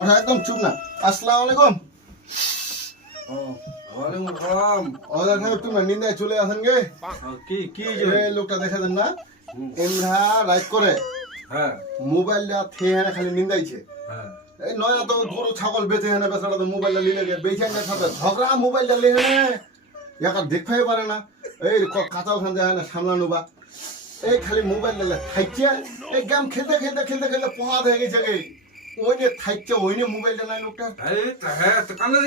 একদম চুপ না। আসসালামু আলাইকুম। ওদের খাবে নিন্দায় চলে আসেন গে। কি কি লোকটা দেখা দেন না। এমরা রাইট করে। হ্যাঁ। মোবাইলটা থেয়ে খালি নিন্দাইছে। হ্যাঁ। এই নয় তো গরু ছাগল বেঁচে হেনে বেচারা তো মোবাইলটা নিলে গে বেঁচে ঝগড়া মোবাইলটা একা দেখতেই পারে না। এই কাঁচা ওখান হেনে সামলানো বা। এই খালি মোবাইল লে থাইছে এই গেম খেলতে খেলতে খেলতে খেলতে পোহাত হয়ে গেছে গে। ওই যে থাইছে ওই যে মোবাইলটা নাই লোকটা তা হ্যাঁ তো কান্দে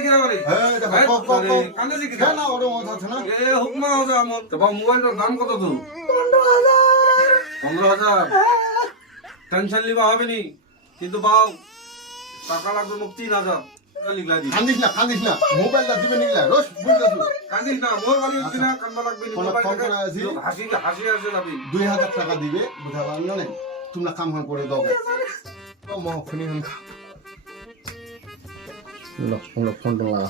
হ্যাঁ দেখো কক, কক। কান্দে দেখি না ওটা আছে না? এ হুকমা হচ্ছে আমার। তো বাবা মোবাইলটার দাম কত তো পনেরো হাজার। টেনশন লিবা হবে নি। কিন্তু বাউ টাকা লাগবে মোক তিন হাজার। এটা লিখলাই কান্দিস না কান্দিস না। মোবাইলটা দিবে নিকলা রোজ বুঝতেছ কান্দিস না মোর বাড়ি হচ্ছে না কান্দা লাগবে নি হাসি হাসি আসে যাবি হাজার টাকা দিবে বুঝা পারল না? তোমরা কাম করে দাও। ก็มองคนนี้มันขับหลบหลบคนตรงเรา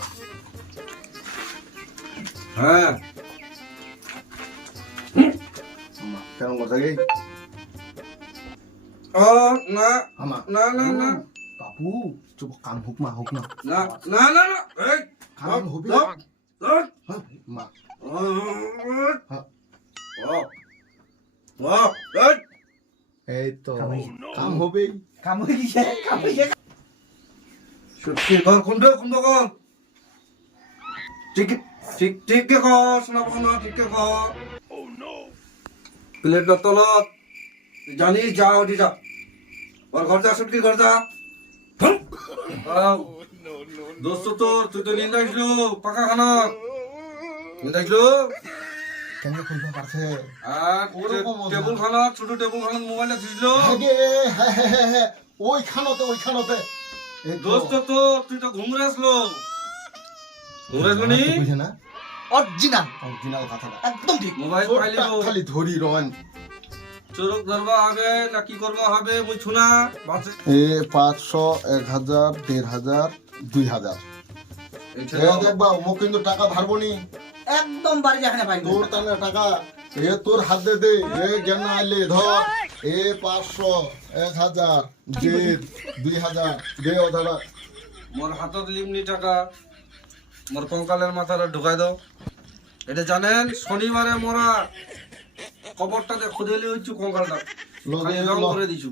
ฮะมาแค่ลงกดสักทีเออนะมานะนะนะกาปูจุบกามฮุกมาฮุกนะนะนะนะนะเฮ้ยกามฮุกนะฮะมาฮะโอ้โอ้เฮ้ย এই তো কাম হবে কাম হয়ে গেছে কাম হয়ে গেছে প্লেটটা তলত জানিস যা ওটি যা। ওর ঘর যা সুটকি ঘর যা। দোস্ত তোর তুই তো নিন্দা আসলো পাকা খানা নিন্দা আসলো কেন খুলতে পারছে? আর ওরকম টেবিল খানা ছোট টেবিল খানা মোবাইলটা ছিল আগে হ্যাঁ ওই খানোতে ওই খানোতে। দোস্ত তো তুই তো ঘুমরে আসলো। ঘুমরে আসলো নি? বুঝে না। অরিজিনাল অরিজিনাল কথাটা। একদম ঠিক। মোবাইল পাইলিব খালি ধরি রন। চোরক ধরবা হবে না কি করবা হবে মুই বাসে এ পাঁচশো এক হাজার দেড় হাজার দুই হাজার। দেখবা ও কিন্তু টাকা ধারবো নি একদম বাড়ি যেখানে পাই তোর তাহলে টাকা এ তোর হাতে দে দে এ জ্ঞান আইলে? ধর এ পাঁচশো এক হাজার দেড় দুই হাজার দে ওধারা মোর হাতত লিমনি টাকা মোর কঙ্কালের মাথাটা ঢুকাই দাও। এটা জানেন শনিবারে মোরা কবরটাতে খুদেলি হইছু কঙ্কালটা। রং করে দিছু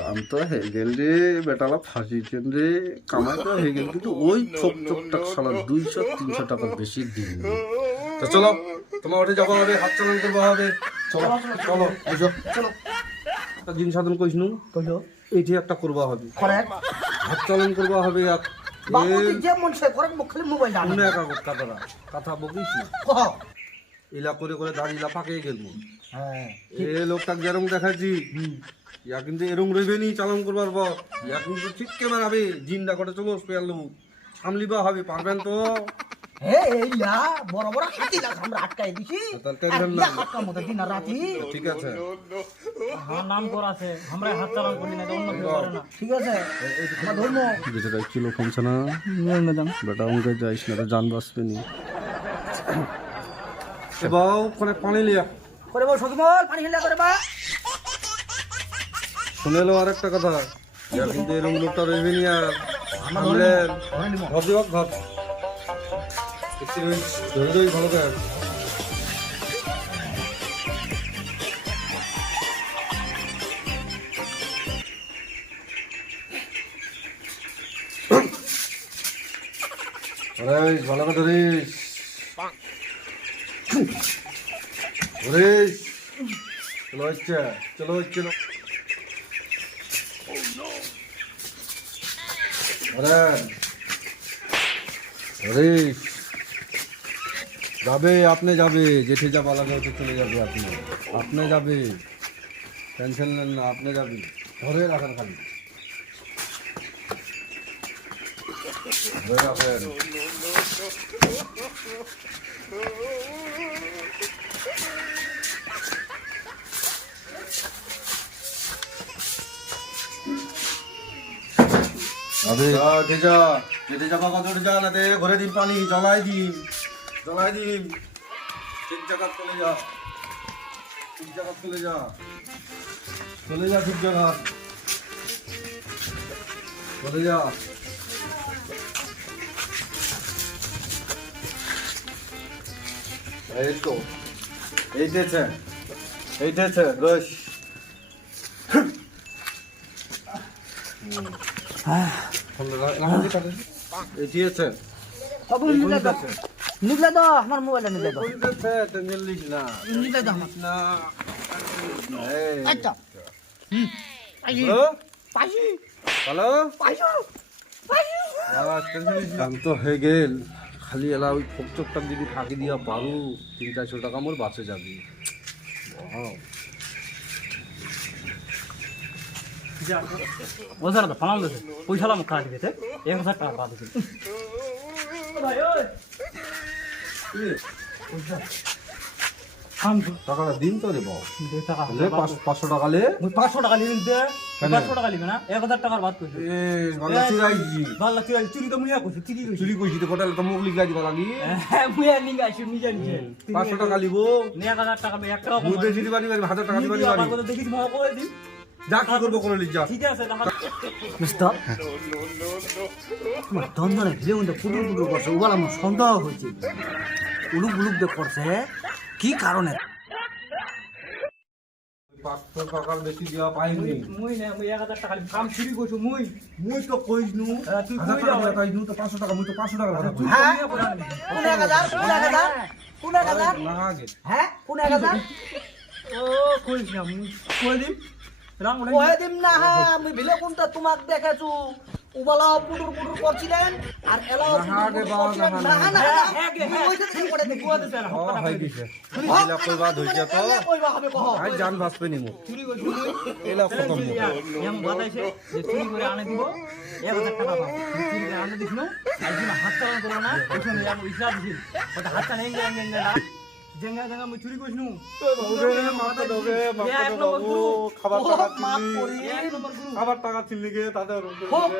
কাম তো হয়ে গেল রে বেটালা ফাঁসিছেন রে কামাই তো হয়ে গেল কিন্তু ওই ছোপ ছোপটা সালা দুইশো তিনশো টাকার বেশি দিন তো চলো তোমার ওঠে যাব হবে হাত চালান করব হবে। চলো চলো আইসো একটা দিন সাধন কইসনু কইলো এইটি একটা করবা হবে। হাত চালান করবা হবে এক ইলা করে করে দাঁড়িয়ে পাকে গেল হ্যাঁ। এ লোকটাক যেরকম দেখাচ্ছি ইয়া কিন্তু এরম রইবে নি চালন করবার পর। ইয়া কিন্তু ঠিক কে মারাবে জিন্দা করে চলো স্পেয়ার লোক সামলিবা হবে পারবেন তো। বড় বড় হাতি আমরা আটকাই দিছি। তার টেনশন না ইয়া হাতটা মতো দিন আর রাতি। ঠিক আছে। হ্যাঁ নাম করা আছে আমরা হাত চালান করি না অন্য কেউ করে না। ঠিক আছে আমরা ধর্ম কিলো কমছে না? বেটা অঙ্কে যাইস না তো জান বাঁচবে নি। এ বাউ করে পানি লিয়া। করে বল সদমল পানি হেলা করে বা শুনেলো আর একটা কথা কিন্তু এরম লোকটা রইবে ঘর। ভালো ধরিস ভালো করে চলো হচ্ছে চলো হচ্ছে। যাবে, আপনি যাবে। যেঠে যা বলা যায় তো চলে যাবে আপনি। আপনি যাবে। টেনশন নেন না, আপনি যাবে। ধরে রাখেন খালি। রাখেন। উঠে যা যেতে যাবা কত যা না দে ঘরে দিন পানি জ্বলাই দিন জ্বলাই দিন। ঠিক জায়গা চলে যা ঠিক জায়গা চলে যা চলে যা ঠিক জায়গা চলে যা। এই তো এইটেছে এইটেছে রস দাও। আমার দাও। দাও আমার। আচ্ছা। হুম পাইছি পাইছি। হ্যালো? পাইছো। হয়ে গেল। খালি এলা ওই ফকচকটা যদি ফাঁকি দিয়া পারু তিন চারশো টাকা মোর বাঁচে যাবে। ফালাম পয়সা লাম খাওয়া দিবে এক হাজার টাকা খাম তো টাকাটা দিন তো রে বাবা। দে টাকা। লে পাঁচ- পাঁচশো টাকা লে। পাঁচশো টাকা নিবেন দে। পাঁচশো টাকা নিবে না? এক হাজার টাকার বাদ করছে চুরি তো মুইয়া করছি চুরি করছি চুরি কইছি তো কোটালে তো মুখ লিখা দিবা লাগি। হ্যাঁ মুইয়া পাঁচশো টাকা লিব। নে এক হাজার টাকা এক টাকা মুই বেশি দিবা নিবা হাজার টাকা দিবা নিবা দেখিস মহা করে দিন যা কি করব কোনো লিখ যা। ঠিক আছে মিস্টার তোমার দ্বন্দ্বনে ভিলে মধ্যে পুটুর পুটুর করছে ওগুলো আমার সন্দেহ হয়েছে। উলুক উলুক দিয়ে করছে কি কারণে? পাঁচশো টাকা মুই। মুই তো পাঁচশো টাকা মুই তো পাঁচশো টাকা ভাড়া করি হ্যাঁ কোন এক হাজার? হ্যাঁ কোন এক হাজার? ও কইস না কয়ে দিম না হ্যাঁ আমি ভিলে কোনটা তোমাক দেখেছু উবালা পুটুর পুটুর করছিলেন আর এলাও পুটুর গে পুটুর বাবা, করছিলেন না, না হ্যাঁ, না হ্যাঁ, না হ্যাঁ, গে, হ্যাঁ। ওই যে তুমি করে দেখি কুয়া দিছে না ও গেছে এলা কইবা ধৈর্য তো এলা কইবা হবে কহ আই জান ভাসবে নি মু চুরি করছ এলা খতম এম বাতাইছে যে চুরি করে আনে দিব এক হাজার টাকা পাবো চুরি করে আনে দিছ না আইছি না হাত চালান করব না ওখানে আমি ইসরা দিছিল ওটা হাত চালান এঙ্গে এঙ্গে এঙ্গে না জেঙ্গা জেঙ্গা মুই চুরি করিস নু খাবার টাকা মাপ চিনলি করি। এক নম্বর গুরু। খাবার টাকা চিনলি গে তাদের হোক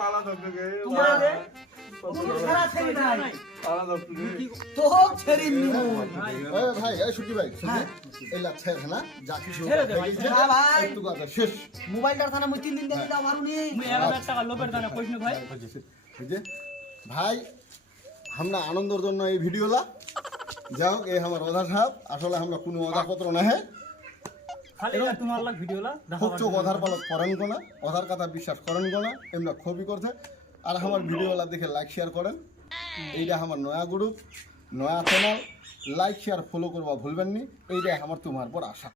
পালা ধরবে গে তোমরা রে ভাই আমরা আনন্দের জন্য এই ভিডিওলা। যাই হোক এই আমার অধা সাহেব। আসলে আমরা কোনো অধাপত্র নাহে। খালি এটা তোমার লাগ ভিডিও লা খুব চোখ অধার পালক করেন কোনা। অধার কথা বিশ্বাস করেন কোনা। এমরা খুবই করছে। আর আমার ভিডিওলা দেখে লাইক শেয়ার করেন। এইটা আমার নয়া গ্রুপ নয়া চ্যানেল লাইক শেয়ার ফলো করবা ভুলবেন নি এইটা আমার তোমার পর আশা।